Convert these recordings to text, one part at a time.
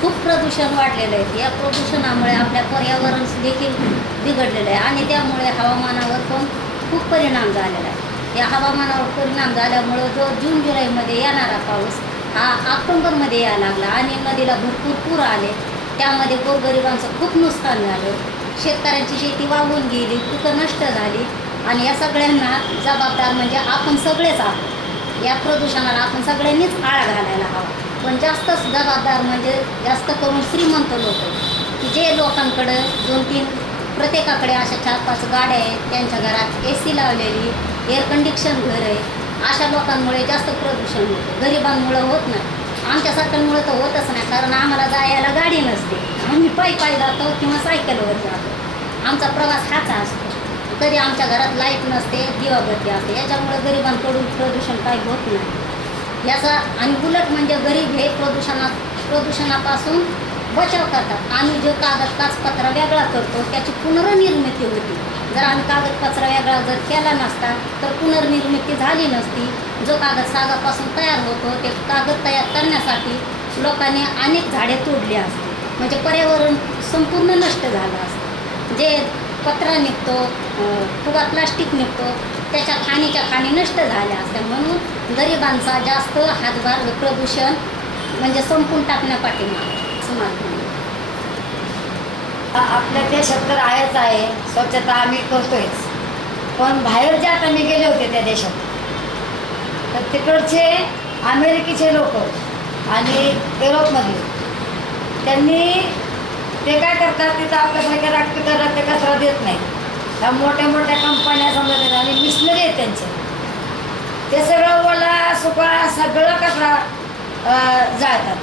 खूप प्रदूषण वाढलेलं आहे. या प्रदूषणामुळे आपल्या पर्यावरण देखील बिघडलेलं आहे आणि त्यामुळे हवामानावर पण खूप परिणाम झालेला आहे. या हवामानावर परिणाम झाल्यामुळं जो जून जुलैमध्ये येणारा पाऊस हा ऑक्टोबरमध्ये यायला लागला आणि नदीला भरपूर पूर आले. त्यामध्ये गोरगरिबांचं खूप नुकसान झालं. शेतकऱ्यांची शेती वाहून गेली, पिकं नष्ट झाली आणि या सगळ्यांना जबाबदार म्हणजे आपण सगळेच आहोत. या प्रदूषणाला आपण सगळ्यांनीच आळा घालायला हवा. पण जास्त जबाबदार म्हणजे जास्त करून श्रीमंत लोक, की जे लोकांकडं 2-3 प्रत्येकाकडे अशा 4-5 गाड्या आहेत, त्यांच्या घरात AC लावलेली, एअर कंडिक्शन घर आहे, अशा लोकांमुळे जास्त प्रदूषण होतं. गरिबांमुळं होत नाही. आमच्यासारख्यांमुळं तर होतच नाही, कारण आम्हाला जायला गाडी नसते. आम्ही पायी जातो किंवा सायकलवर जातो. आमचा प्रवास हाच असतो. कधी आमच्या घरात लाईट नसते, दिवाबत्ती असते. याच्यामुळे गरिबांकडून प्रदूषण काही होत नाही. याचा आणि उलट म्हणजे गरीब हे प्रदूषणापासून बचाव करतात. आम्ही जो कागद काचपत्रा वेगळा करतो त्याची पुनर्निर्मिती होती. जर आम्ही कागदपत्रा वेगळा जर केला नसता तर पुनर्निर्मिती झाली नसती. जो कागद सागापासून तयार होतो ते कागद तयार करण्यासाठी लोकांनी अनेक झाडे तोडली असती, म्हणजे पर्यावरण संपूर्ण नष्ट झालं असतं. जे पत्रा निघतो, फुगा प्लास्टिक निघतो, त्याच्या खाणी नष्ट झाल्या असत्या. म्हणून गरिबांचा जास्त हातभार प्रदूषण म्हणजे संपून टाकण्यापाठीमागे आपल्या देशात तर आहेच आहे, स्वच्छता आम्ही करतोयच. पण बाहेर जे आता मी गेले होते त्या देशात, तर तिकडचे अमेरिकेचे लोक आणि युरोपमधले त्यांनी ते काय करतात, तिथं आपल्यासारख्या राष्ट्रीयकरणात ते कचरा देत नाही. ह्या मोठ्या मोठ्या कंपन्या समजा आणि मिशनरी आहेत त्यांचे, ते सगळं ओला सुका सगळं कचरा जाळतात.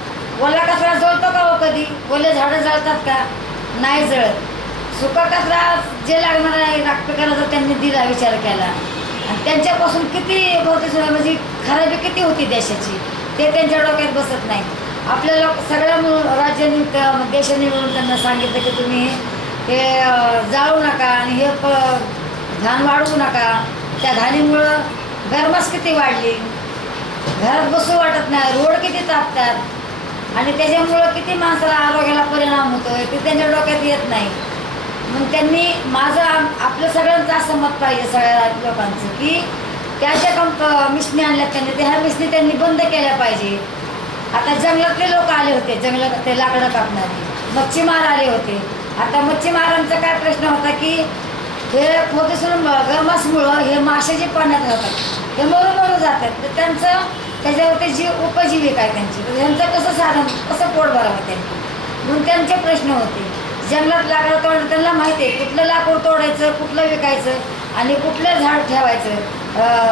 ओला कचरा जळतो का हो कधी? ओले झाडं जळतात का? नाही जळत. सुका कचरा जे लागणार आहे राष्ट्रीयकरणाचा त्यांनी दिला, विचार केला आणि त्यांच्यापासून किती भौतिक म्हणजे खराबी किती होती देशाची ते त्यांच्या डोक्यात बसत नाही. आपल्या सगळ्या राज्यांनी देशांनी मिळून त्यांना सांगितलं की तुम्ही हे जाळू नका आणि हे घाण वाढवू नका. त्या घाणीमुळं गरमास किती वाढली, घरात बसू वाटत नाही, रोड किती तापतात आणि त्याच्यामुळं किती माणसाला आरोग्याला परिणाम होतोय ते त्यांच्या डोक्यात येत नाही. मग त्यांनी माझं आपलं सगळ्यांचं असं मत पाहिजे सगळ्या लोकांचं की त्या ज्या मिशनी आणल्यात त्यांनी त्या मिशनी त्यांनी बंद केल्या पाहिजे. आता जंगलातले लोक आले होते, जंगलात ते लाकडं कापणारे मच्छीमार आले होते. आता मच्छीमारांचा काय प्रश्न होता की हे प्रदूषण गरमासमुळं हे मासे जे पाण्यात राहतात हे मरू जातात, तर त्यांचं त्याच्यावरती जी उपजीविका आहे त्यांची, तर त्यांचं कसं साधन कसं पोट भरावं त्यांनी, म्हणून त्यांचे प्रश्न होते. जंगलात लाकडं तोडणं त्यांना माहिती आहे कुठलं लाकूड तोडायचं, कुठलं विकायचं आणि कुठलं झाड ठेवायचं,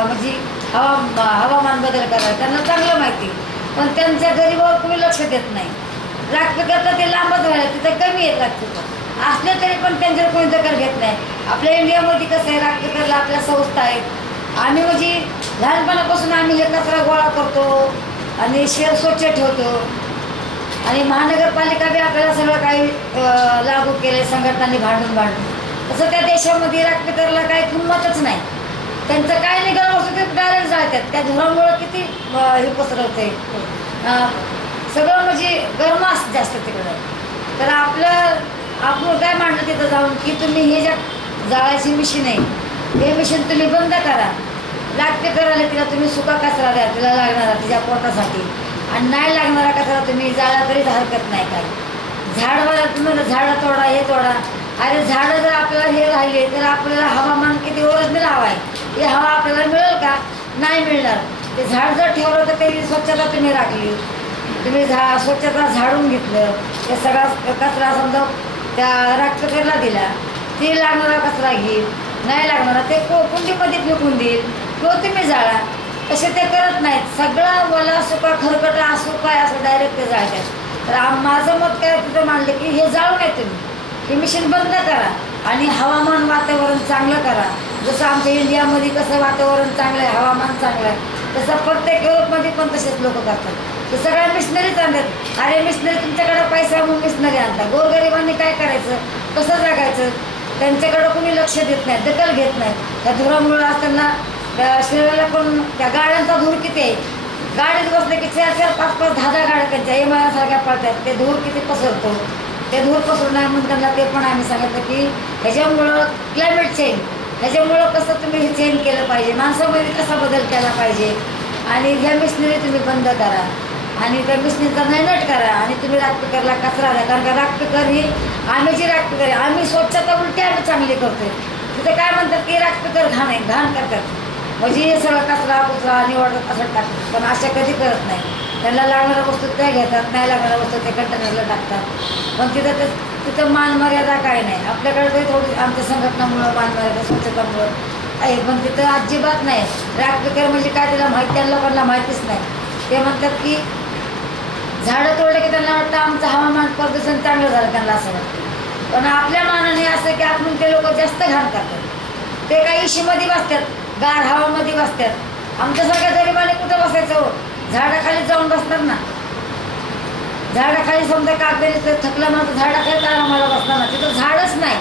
म्हणजे हवामान बदल करायचं त्यांना चांगलं माहिती. पण त्यांच्या गरीबावर कोणी लक्ष देत नाही. राष्ट्रकर्ता ते लांबच राहिले, तिथं कमी आहेत राष्ट्रकर असले तरी पण त्यांच्यावर कोणी दखल घेत नाही. आपल्या इंडियामध्ये कसं आहे, राष्ट्रकरला आपल्या संस्था आहेत. आम्ही म्हणजे लहानपणापासून आम्ही हे कचरा गोळा करतो आणि शहर स्वच्छ ठेवतो आणि महानगरपालिका बी आपल्याला सगळं काही लागू केलं संघटनांनी भांडून. तसं त्या देशामध्ये राष्ट्रकरला काही किंमतच नाही. त्यांचं काय निघालं असतं ते डायरेक्ट जाळतात. त्या धुरामुळं किती हे पसरवते सगळं, म्हणजे गरमास जास्त तिकडं. तर आपण काय मांडलं तिथं जाऊन की तुम्ही हे ज्या जाळाची मशीन आहे हे मशीन तुम्ही बंद करा. लागते करायला तिला तुम्ही सुका कचरा द्या तिला लागणारा तिच्या पोटासाठी आणि नाही लागणारा कचरा तुम्ही जाळा तरीच हरकत नाही. काय झाडवाला तुम्ही झाडं तोडा हे तोडा. अरे झाडं जर आपल्याला हे राहिले तर आपल्याला हवामान किती ओरिजिनल हवा आहे, हे हवा आपल्याला मिळेल का? नाही मिळणार. ते झाड जर ठेवलं तर त्याची स्वच्छता तुम्ही राखली, तुम्ही स्वच्छता झाडून घेतलं, ते सगळा कचरा समजा त्या राष्ट्रकरला दिला, ते लागणारा कचरा घेईल, नाही लागणारा ते कुंडीमध्ये फेकून देईल किंवा तुम्ही जाळा. तसे ते करत नाहीत. सगळं ओला सुका खरकट असो काय असं डायरेक्ट ते जाळतात. तर माझं मत काय तिथं मानलं की हे जाळू नये, तुम्ही हे मिशन बंद करा आणि हवामान वातावरण चांगलं करा. जसं आमच्या इंडियामध्ये कसं वातावरण चांगलं आहे, हवामान चांगलं आहे, तसं प्रत्येक युरोपमध्ये पण तसेच लोक करतात. ते सगळ्या मिशनरीच आणतात. अरे मिशनरी तुमच्याकडे पैसा म्हणून मिशनरी आणतात. गोरगरिबांनी काय करायचं, कसं जगायचं, त्यांच्याकडं कोणी लक्ष देत नाही, दखल घेत नाही. त्या धुरामुळं असताना त्या शरीराला पण त्या गाड्यांचा धूर किती आहे, गाडीत बसले की 4-4, 5-5, 10-10 गाड्या त्यांच्या हिमालयासारख्या पळतात. ते धूर किती पसरतो, ते धूर पसरू नये म्हणून त्यांना ते पण आम्ही सांगितलं की ह्याच्यामुळं क्लायमेट चेंज, ह्याच्यामुळं कसं तुम्ही हे चेंज केलं पाहिजे, माणसामध्ये कसा बदल केला पाहिजे आणि ह्या मिशनरी तुम्ही बंद करा आणि त्या मिशनरीचा नैनट करा आणि तुम्ही राखपेकरला कचरा द्या. कारण का राखपेकर ही आम्ही जी राखपेकर आहे, आम्ही स्वच्छता उलटी आम्ही चांगली करतोय. तिथे काय म्हणतात की राखपेकर घाण आहे, घाण करतात, म्हणजे हे सगळं कचरा कुचरा निवडतात असं टाकतात. पण अशा कधी करत नाही. त्यांना लागणाऱ्या वस्तू त्या घेतात, नाही लागणाऱ्या वस्तू ते कंटेनरला टाकतात. पण तिथं मान मर्यादा काय नाही. आपल्याकडे काही थोडी आमच्या संघटनामुळं मान मर्यादा स्वच्छतामुळं आहे, पण तिथं अजिबात नाही. राखपेकर म्हणजे काय त्याला माहिती, त्या लोकांना माहितीच नाही. ते म्हणतात की झाडं तोडलं की त्यांना वाटतं आमचं हवामान प्रदूषण चांगलं झालं, त्यांना असं वाटतं. पण आपल्या मानाने असं की आपण ते लोक जास्त घाण करतात. ते काही इशीमध्ये बसतात, गार हवामध्ये बसतात. आमच्यासारख्या गरिबाने कुठं बसायचं हो, झाडाखाली जाऊन बसतात ना. झाडाखाली समजा कागदी थकलं म्हणून झाडाखाली आम्हाला बसणार ना, तिथं झाडच नाही.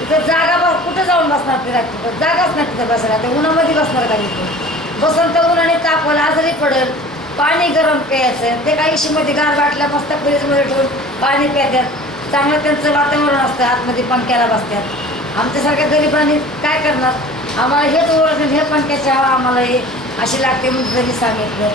तिथं जागा कुठं जाऊन बसणार, ते राखतं जागाच नाही तिथं बसायला. ते उन्हामध्ये बसणार का तिथं बसून तर उन्हाने तापवलं आजारी पडेल. पाणी गरम प्यायचं, ते काही इशीमध्ये गार बाटल्या मस्त फ्रीजमध्ये ठेवून पाणी प्यायतात. चांगलं त्यांचं वातावरण असतं, आतमध्ये पंख्याला बसतात. आमच्यासारख्या गरिबांनी काय करणार, आम्हाला हेच ओरडून हे पंख्याची हवा आम्हाला हे अशी लागते म्हणून त्यांनी सांगितलं.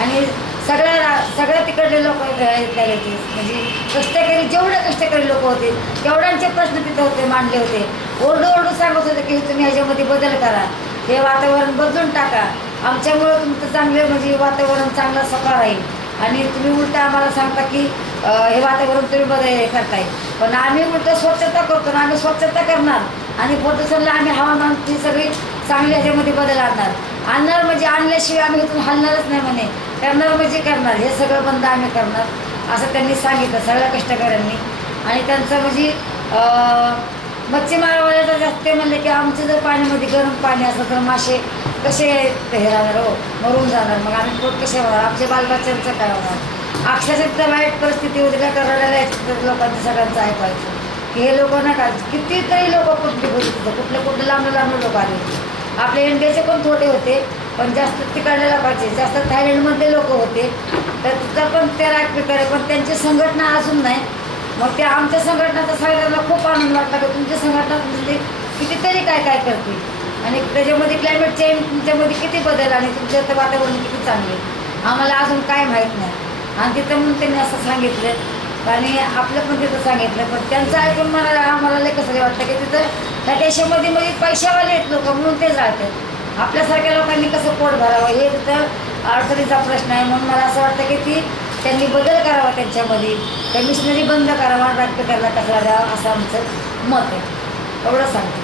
आणि सगळ्या तिकडले लोक करायचे, म्हणजे कष्टकरी जेवढे कष्टकरी लोक होते तेवढ्यांचे प्रश्न तिथे होते, मांडले होते. ओरडू सांगत होते की तुम्ही ह्याच्यामध्ये बदल करा, हे वातावरण बदलून टाका, आमच्यामुळं तुमचं चांगलं म्हणजे वातावरण चांगलं सफा राहील. आणि तुम्ही उलटं आम्हाला सांगता की हे वातावरण तुम्ही बदल करताय. पण आम्ही उलटं स्वच्छता करतो ना, आम्ही स्वच्छता करणार आणि प्रदूषणला आम्ही हवामानची सगळी चांगली ह्याच्यामध्ये बदल आणणार म्हणजे आणल्याशिवाय आम्ही इथून हलणारच नाही म्हणे. करणार म्हणजे करणार, हे सगळं बंद आम्ही करणार असं त्यांनी सांगितलं सगळ्या कष्टकऱ्यांनी. आणि त्यांचं म्हणजे मच्छीमारवाल्याचं जास्त ते म्हणले की आमचं जर पाण्यामध्ये गरम पाणी असं तर मासे कसे हे राहणार हो, मरून जाणार. मग आम्ही पोट कसे होणार, आमच्या बालबच्च्यांचं काय होणार. अक्षरशः तर वाईट परिस्थिती होती का रडायला यायची लोकांचं, सगळ्यांचं ऐकायचं की हे लोक नका. कितीतरी लोक कुठली होती, कुठले लांब लोक आले होते. आपल्या इंडियाचे पण थोडे होते, पण जास्त तिकडल्या लोकांचे जास्त थायलंडमधले लोक होते. तर तिथं पण ते राखपेकर, पण त्यांची संघटना अजून नाही. मग ते आमच्या संघटनाचा सगळ्यांना खूप आनंद वाटला की तुमची संघटना म्हणजे कितीतरी काय काय करते आणि त्याच्यामध्ये क्लायमेट चेंज तुमच्यामध्ये किती बदल आणि तुमचं वातावरण किती चांगले, आम्हाला अजून काय माहीत नाही. आणि तिथं म्हणून त्यांनी असं सांगितलं आणि आपलं पण तिथं सांगितलं. पण त्यांचं ऐकून आम्हाला लय कसं वाटतं की तिथं त्या देशामध्ये म्हणजे पैशावाले आहेत लोक म्हणून ते जातात. आपल्यासारख्या लोकांनी कसं पोट भरावं हे तिथं अडचणीचा प्रश्न आहे. म्हणून मला असं वाटतं की त्यांनी बदल करावा त्यांच्यामध्ये, त्या मिशनरी बंद करावा, राखपेकरला कचरा द्यावा असं आमचं मत आहे. एवढं सांगते.